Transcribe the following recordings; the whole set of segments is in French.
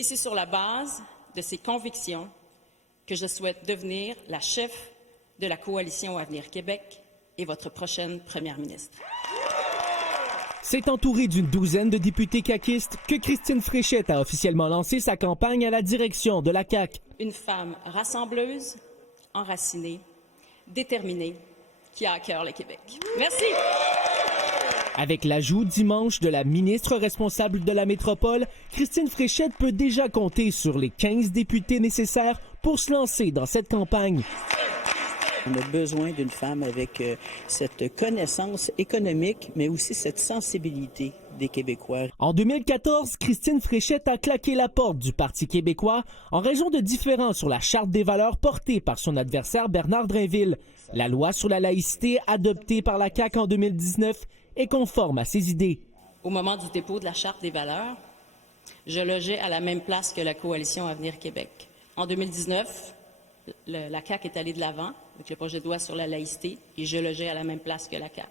Et c'est sur la base de ces convictions que je souhaite devenir la chef de la coalition Avenir Québec et votre prochaine première ministre. C'est entouré d'une douzaine de députés caquistes que Christine Fréchette a officiellement lancé sa campagne à la direction de la CAQ. Une femme rassembleuse, enracinée, déterminée, qui a à cœur le Québec. Merci. Avec l'ajout dimanche de la ministre responsable de la métropole, Christine Fréchette peut déjà compter sur les 15 députés nécessaires pour se lancer dans cette campagne. On a besoin d'une femme avec cette connaissance économique, mais aussi cette sensibilité des Québécois. En 2014, Christine Fréchette a claqué la porte du Parti québécois en raison de différends sur la Charte des valeurs portée par son adversaire Bernard Drinville. La loi sur la laïcité adoptée par la CAQ en 2019 est conforme à ses idées. Au moment du dépôt de la Charte des valeurs, je logeais à la même place que la coalition Avenir Québec. En 2019, la CAQ est allée de l'avant avec le projet de loi sur la laïcité et je logeais à la même place que la CAQ.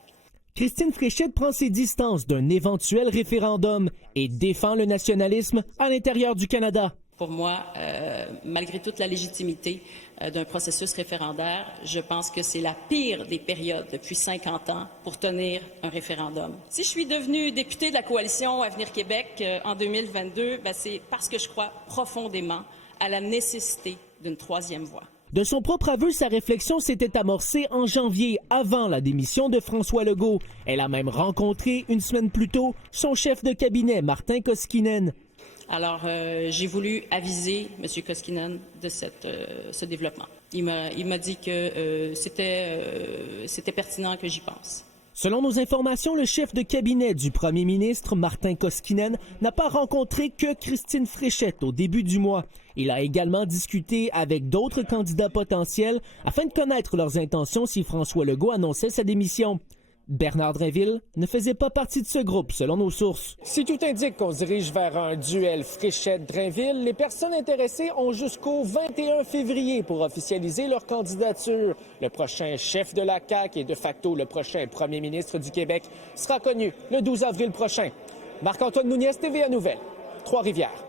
Christine Fréchette prend ses distances d'un éventuel référendum et défend le nationalisme à l'intérieur du Canada. Pour moi, malgré toute la légitimité d'un processus référendaire, je pense que c'est la pire des périodes depuis 50 ans pour tenir un référendum. Si je suis devenue députée de la coalition Avenir Québec en 2022, c'est parce que je crois profondément à la nécessité d'une troisième voie. De son propre aveu, sa réflexion s'était amorcée en janvier, avant la démission de François Legault. Elle a même rencontré, une semaine plus tôt, son chef de cabinet, Martin Koskinen. Alors, j'ai voulu aviser M. Koskinen de ce développement. Il m'a dit que c'était pertinent que j'y pense. Selon nos informations, le chef de cabinet du premier ministre, Martin Koskinen, n'a pas rencontré que Christine Fréchette au début du mois. Il a également discuté avec d'autres candidats potentiels afin de connaître leurs intentions si François Legault annonçait sa démission. Bernard Drinville ne faisait pas partie de ce groupe, selon nos sources. Si tout indique qu'on se dirige vers un duel Fréchette-Drinville, les personnes intéressées ont jusqu'au 21 février pour officialiser leur candidature. Le prochain chef de la CAQ et de facto le prochain premier ministre du Québec sera connu le 12 avril prochain. Marc-Antoine Nouniez, TVA Nouvelles, Trois-Rivières.